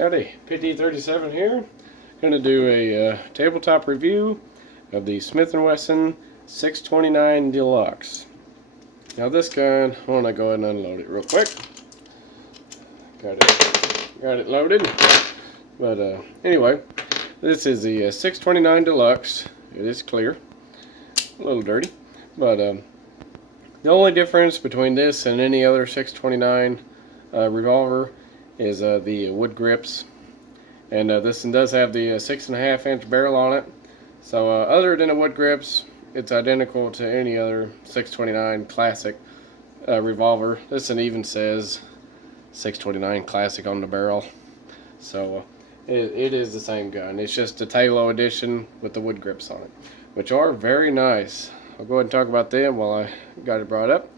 Howdy, PT37 here. Going to do a tabletop review of the Smith & Wesson 629 Deluxe. Now this gun, I want to go ahead and unload it real quick. Got it loaded. But anyway, this is the 629 Deluxe. It is clear, a little dirty, but the only difference between this and any other 629 revolver is the wood grips, and this one does have the 6.5 inch barrel on it. So other than the wood grips, it's identical to any other 629 classic revolver. This one even says 629 classic on the barrel, so it is the same gun. It's just a TALO edition with the wood grips on it, which are very nice. I'll go ahead and talk about them while I got it brought up.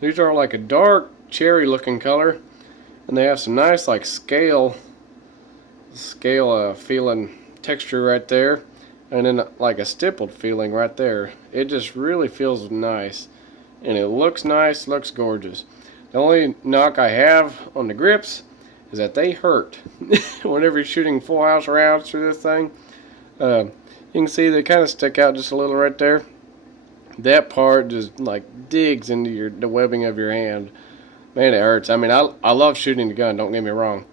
These are like a dark cherry looking color, and they have some nice like scale feeling texture right there, and then like a stippled feeling right there. It just really feels nice, and it looks nice, looks gorgeous. The only knock I have on the grips is that they hurt whenever you're shooting full house rounds through this thing. You can see they kind of stick out just a little right there. That part just like digs into the webbing of your hand. Man, it hurts. I mean, I love shooting the gun, don't get me wrong,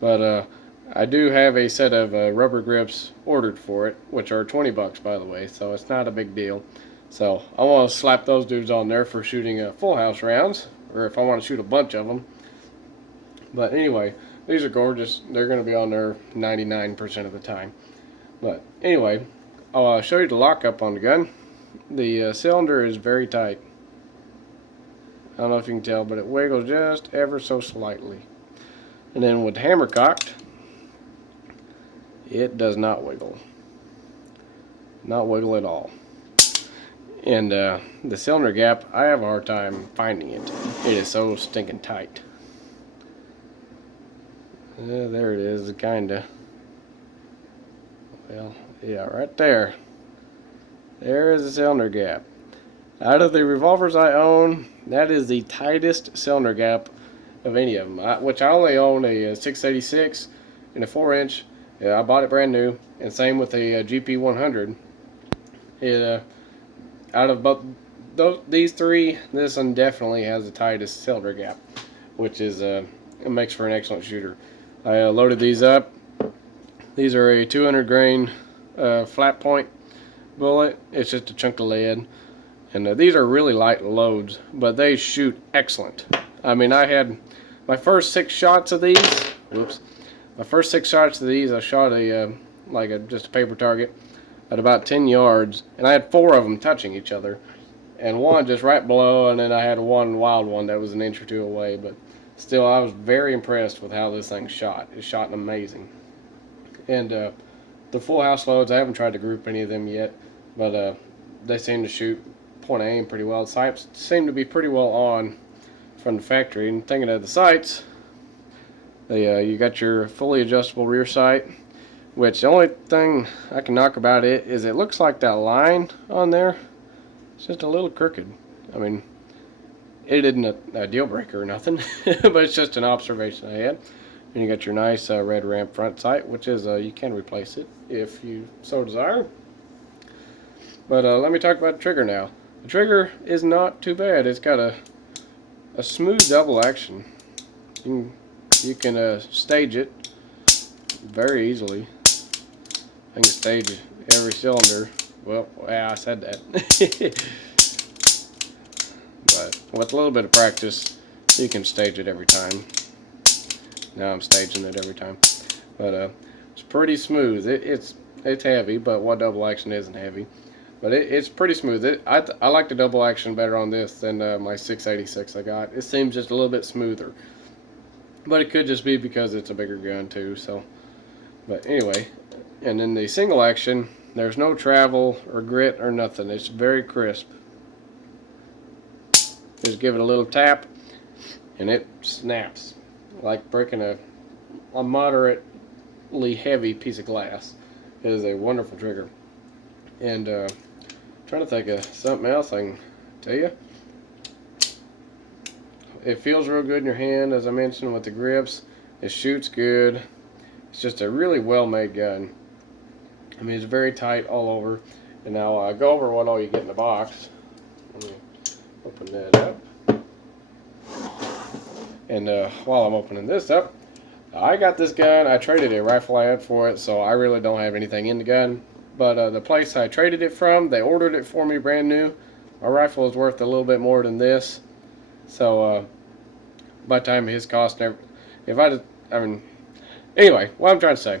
but I do have a set of rubber grips ordered for it, which are 20 bucks by the way, so it's not a big deal. So I want to slap those dudes on there for shooting full house rounds, or if I want to shoot a bunch of them. But anyway, these are gorgeous. They're going to be on there 99% of the time. But anyway, I'll show you the lockup on the gun. The cylinder is very tight. I don't know if you can tell, but it wiggles just ever so slightly. And then with the hammer cocked, it does not wiggle. Not wiggle at all. And the cylinder gap, I have a hard time finding it. It is so stinking tight. There it is, kinda. Well, yeah, right there. There is the cylinder gap. Out of the revolvers I own, that is the tightest cylinder gap of any of them. Which I only own a 686 and a 4-inch. I bought it brand new, and same with a GP100. Out of both these three, this one definitely has the tightest cylinder gap, which is it makes for an excellent shooter. I loaded these up. These are a 200 grain flat point bullet. It's just a chunk of lead, and these are really light loads, but they shoot excellent. I mean, I had my first 6 shots of these. Whoops. My first 6 shots of these, I shot just a paper target at about 10 yards, and I had 4 of them touching each other, and one just right below, and then I had one wild one that was an inch or 2 away. But still, I was very impressed with how this thing shot. It shot amazing. And the full house loads, I haven't tried to group any of them yet, but they seem to shoot point of aim pretty well. The sights seem to be pretty well on from the factory. And thinking of the sights, you got your fully adjustable rear sight, which the only thing I can knock about it is it looks like that line on there, it's just a little crooked. I mean, it isn't a deal breaker or nothing, but it's just an observation I had. And you got your nice red ramp front sight, which is you can replace it if you so desire. But let me talk about the trigger now. The trigger is not too bad. It's got a smooth double action. You can stage it very easily. I can stage every cylinder. Well, yeah, I said that. But with a little bit of practice, you can stage it every time. Now I'm staging it every time. But it's pretty smooth. It's heavy, but what double action isn't heavy? But it's pretty smooth. I like the double action better on this than my 686 I got. It seems just a little bit smoother. But it could just be because it's a bigger gun too. So, but anyway, and in the single action, there's no travel or grit or nothing. It's very crisp. Just give it a little tap, and it snaps like breaking a moderately heavy piece of glass. It is a wonderful trigger. And trying to think of something else I can tell you. It feels real good in your hand, as I mentioned, with the grips. It shoots good. It's just a really well-made gun. I mean, it's very tight all over. And now go over what all you get in the box. Let me open that up. And while I'm opening this up, I got this gun. I traded a rifle I had for it, so I really don't have anything in the gun. But the place I traded it from, they ordered it for me brand new. My rifle is worth a little bit more than this. So by the time his cost, anyway, what I'm trying to say,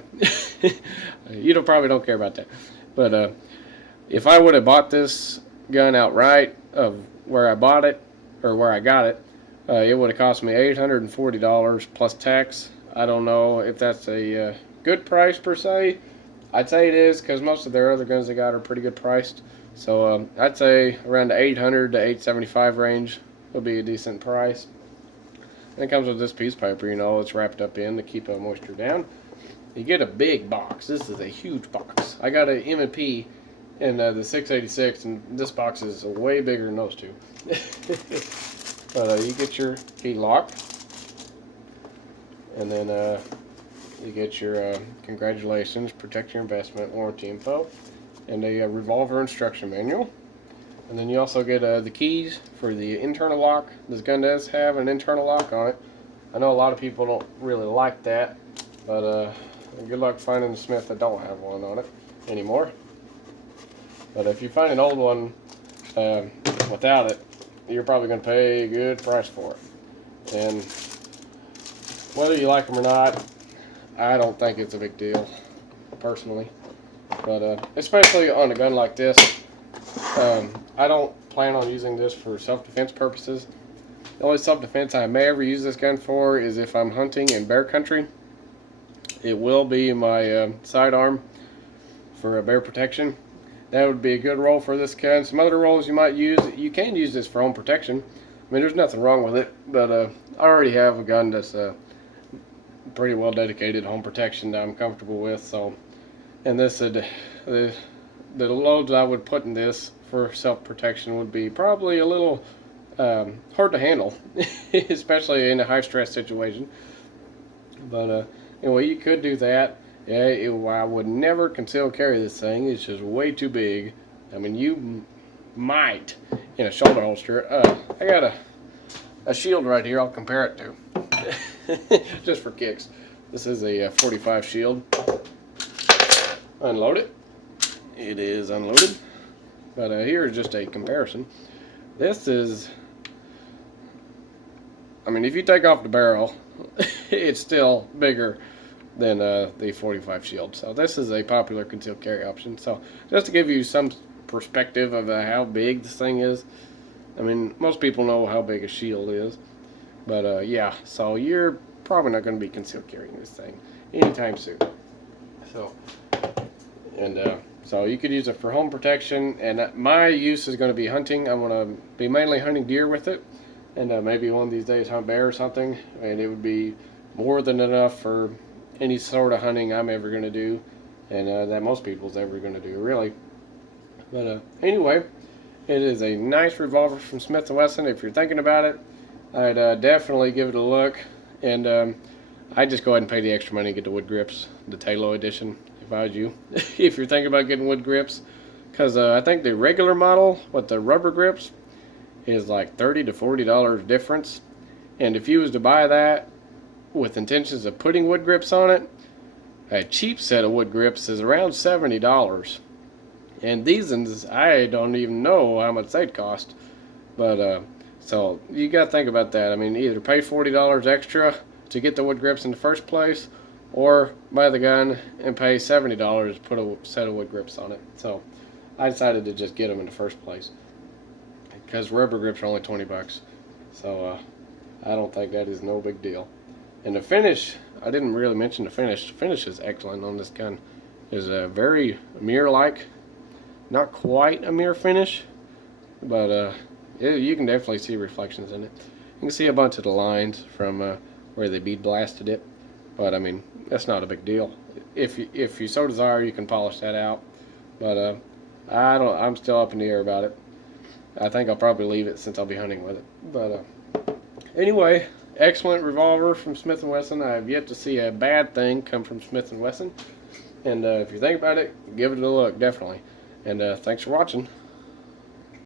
you probably don't care about that. But if I would have bought this gun outright of where I bought it, or where I got it, it would have cost me $840 plus tax. I don't know if that's a good price per se. I'd say it is, because most of their other guns they got are pretty good priced. So I'd say around the $800 to $875 range would be a decent price. And it comes with this piece of paper, you know, it's wrapped up in to keep moisture down. You get a big box. This is a huge box. I got an M&P in the 686, and this box is way bigger than those two. But you get your key lock, and then you get your congratulations, protect your investment, warranty info, and a revolver instruction manual. And then you also get the keys for the internal lock. This gun does have an internal lock on it. I know a lot of people don't really like that, but good luck finding a Smith that don't have one on it anymore. But if you find an old one without it, you're probably going to pay a good price for it. And whether you like them or not, I don't think it's a big deal, personally. But especially on a gun like this, I don't plan on using this for self-defense purposes. The only self-defense I may ever use this gun for is if I'm hunting in bear country. It will be my sidearm for bear protection. That would be a good role for this gun. Some other roles you might use, you can use this for home protection. I mean, there's nothing wrong with it, but I already have a gun that's pretty well dedicated home protection that I'm comfortable with. So, and this the loads I would put in this for self-protection would be probably a little hard to handle, especially in a high-stress situation. But anyway, you could do that. Yeah, I would never conceal carry this thing. It's just way too big. I mean, you might in a shoulder holster. I got a shield right here I'll compare it to. Just for kicks. This is a 45 shield. Unload it. It is unloaded. But here is just a comparison. This is, I mean, if you take off the barrel, it's still bigger than the 45 shield. So this is a popular concealed carry option. So just to give you some perspective of how big this thing is. I mean, most people know how big a shield is. But yeah, so you're probably not going to be concealed carrying this thing anytime soon. So, and so you could use it for home protection. And my use is going to be hunting. I'm going to be mainly hunting deer with it. And maybe one of these days hunt bear or something. And it would be more than enough for any sort of hunting I'm ever going to do, and that most people's ever going to do, really. But anyway, it is a nice revolver from Smith & Wesson. If you're thinking about it, I'd definitely give it a look, and I'd just go ahead and pay the extra money and get the wood grips, the TALO edition, if I was you. If you're thinking about getting wood grips, because I think the regular model with the rubber grips is like $30 to $40 difference, and if you was to buy that with intentions of putting wood grips on it, a cheap set of wood grips is around $70. And these ones, I don't even know how much they'd cost. But, so you got to think about that. I mean, either pay $40 extra to get the wood grips in the first place, or buy the gun and pay $70 to put a set of wood grips on it. So I decided to just get them in the first place, because rubber grips are only 20 bucks. So I don't think that is no big deal. And the finish, I didn't really mention the finish. The finish is excellent on this gun. It's a very mirror-like, not quite a mirror finish, but you can definitely see reflections in it. You can see a bunch of the lines from where they bead blasted it, but I mean, that's not a big deal. If you so desire, you can polish that out. But I'm still up in the air about it. I think I'll probably leave it since I'll be hunting with it. But anyway, excellent revolver from Smith & Wesson. I have yet to see a bad thing come from Smith & Wesson. And if you think about it, give it a look, definitely. And thanks for watching.